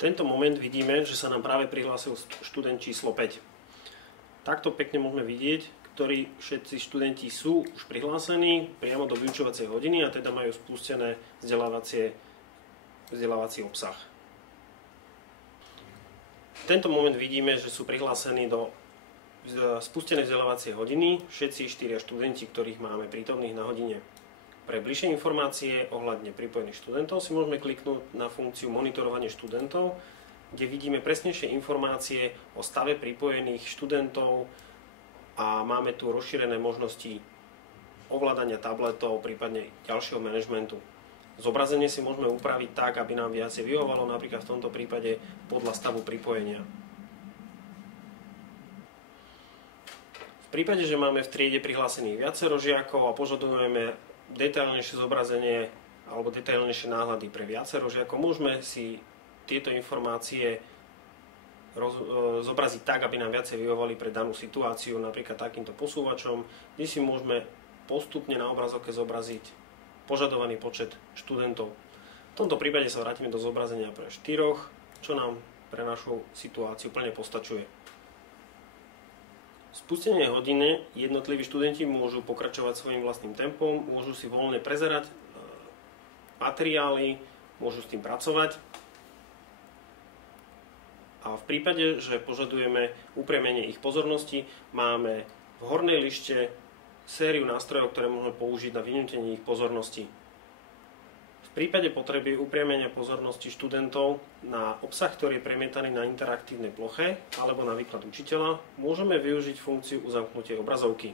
tento moment vidíme, že sa nám práve prihlásil študent číslo 5. Takto pekne môžeme vidieť, ktorí všetci študenti sú už prihlásení priamo do vyučovacej hodiny a teda majú spustené vzdelávací obsah. V tento moment vidíme, že sú prihlásení do spustenej vzdelávacej hodiny všetci 4 študenti, ktorých máme prítomných na hodine. Pre bližšie informácie ohľadne pripojených študentov si môžeme kliknúť na funkciu monitorovanie študentov, kde vidíme presnejšie informácie o stave pripojených študentov a máme tu rozšírené možnosti ovládania tabletov, prípadne ďalšieho manažmentu. Zobrazenie si môžeme upraviť tak, aby nám viacej vyhovovalo, napríklad v tomto prípade podľa stavu pripojenia. V prípade, že máme v triede prihlásených viacero žiakov a požadujeme detailnejšie zobrazenie alebo detailnejšie náhľady pre viacero žiakov, môžeme si tieto informácie zobraziť tak, aby nám viacej vyhovovali pre danú situáciu, napríklad takýmto posúvačom, kde si môžeme postupne na obrazovke zobraziť požadovaný počet študentov. V tomto prípade sa vrátime do zobrazenia pre 4, čo nám pre našu situáciu plne postačuje. V spustenej hodine jednotliví študenti môžu pokračovať svojím vlastným tempom, môžu si voľne prezerať materiály, môžu s tým pracovať. A v prípade, že požadujeme upriamenie ich pozornosti, máme v hornej lište sériu nástrojov, ktoré môžeme použiť na vynútenie ich pozornosti. V prípade potreby upriamenia pozornosti študentov na obsah, ktorý je premietaný na interaktívnej ploche alebo na výklad učiteľa, môžeme využiť funkciu uzamknutie obrazovky.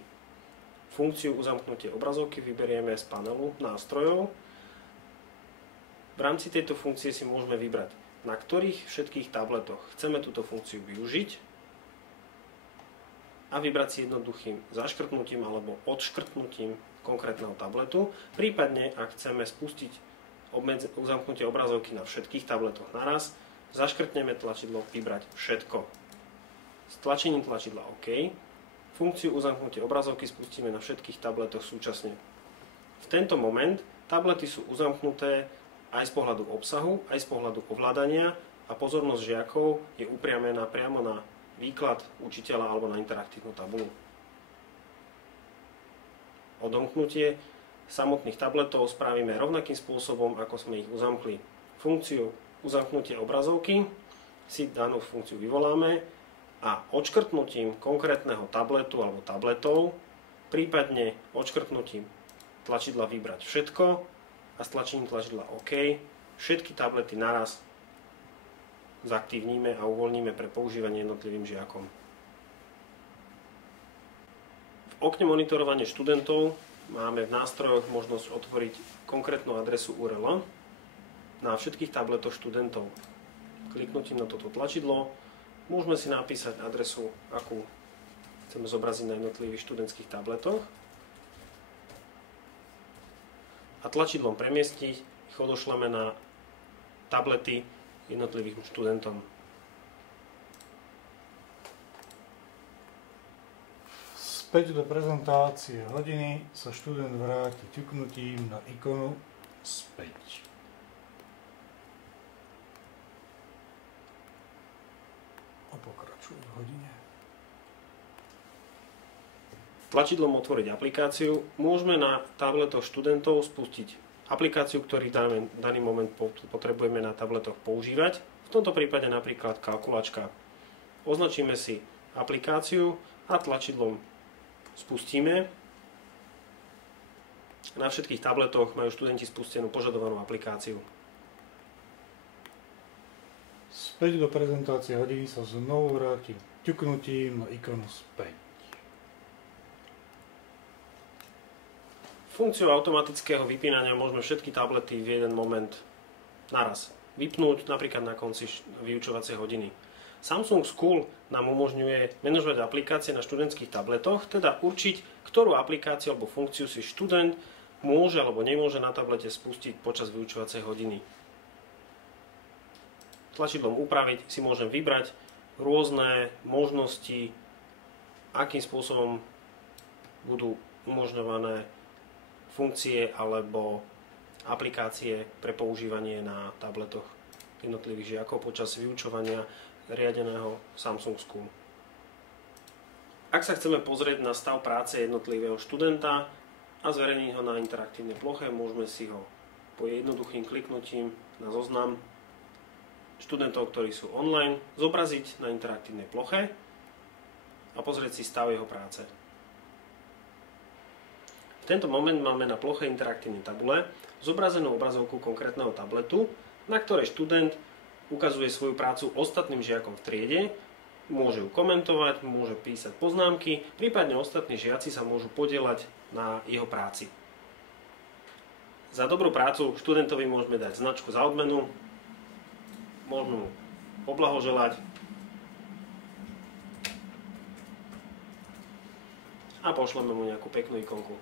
Funkciu uzamknutie obrazovky vyberieme z panelu nástrojov. V rámci tejto funkcie si môžeme vybrať, na ktorých všetkých tabletoch chceme túto funkciu využiť a vybrať si jednoduchým zaškrtnutím alebo odškrtnutím konkrétneho tabletu. Prípadne, ak chceme spustiť uzamknutie obrazovky na všetkých tabletoch naraz, zaškrtneme tlačidlo Vybrať všetko. S tlačením tlačidla OK funkciu uzamknutie obrazovky spustíme na všetkých tabletoch súčasne. V tento moment tablety sú uzamknuté aj z pohľadu obsahu, aj z pohľadu ovládania a pozornosť žiakov je upriamená priamo na výklad učiteľa alebo na interaktívnu tabulu. Odomknutie samotných tabletov spravíme rovnakým spôsobom, ako sme ich uzamkli. Funkciu uzamknutie obrazovky si danú funkciu vyvoláme a odškrtnutím konkrétneho tabletu alebo tabletov, prípadne odškrtnutím tlačidla Vybrať všetko a stlačením tlačidla OK všetky tablety naraz zaktívnime a uvoľníme pre používanie jednotlivým žiakom. V okne monitorovanie študentov máme v nástrojoch možnosť otvoriť konkrétnu adresu URL na všetkých tabletoch študentov. Kliknutím na toto tlačidlo môžeme si napísať adresu, akú chceme zobraziť na jednotlivých študentských tabletoch a tlačidlom Premiestiť ich odošleme na tablety jednotlivým študentom. Späť do prezentácie hodiny sa študent vráti ťuknutím na ikonu Späť. A pokračuje v hodine. Tlačidlom Otvoriť aplikáciu môžeme na tabletoch študentov spustiť aplikáciu, ktorú v daný moment potrebujeme na tabletoch používať. V tomto prípade napríklad kalkulačka. Označíme si aplikáciu a tlačidlom spustíme. Na všetkých tabletoch majú študenti spustenú požadovanú aplikáciu. Späť do prezentácie hodiny sa znovu vráti ťuknutím na ikonu Späť. Funkciou automatického vypínania môžeme všetky tablety v jeden moment naraz vypnúť, napríklad na konci vyučovacej hodiny. Samsung School nám umožňuje manažovať aplikácie na študentských tabletoch, teda určiť, ktorú aplikáciu alebo funkciu si študent môže alebo nemôže na tablete spustiť počas vyučovacej hodiny. Tlačidlom Upraviť si môžem vybrať rôzne možnosti, akým spôsobom budú umožňované funkcie alebo aplikácie pre používanie na tabletoch jednotlivých žiakov počas vyučovania riadeného Samsung School. Ak sa chceme pozrieť na stav práce jednotlivého študenta a zverejniť ho na interaktívnej ploche, môžeme si ho po jednoduchým kliknutím na zoznam študentov, ktorí sú online, zobraziť na interaktívnej ploche a pozrieť si stav jeho práce. V tento moment máme na ploche interaktívnej tabule zobrazenú obrazovku konkrétneho tabletu, na ktorej študent ukazuje svoju prácu ostatným žiakom v triede, môže ju komentovať, môže písať poznámky, prípadne ostatní žiaci sa môžu podieľať na jeho práci. Za dobrú prácu študentovi môžeme dať značku za odmenu, môžeme mu poblahoželať a pošleme mu nejakú peknú ikonku.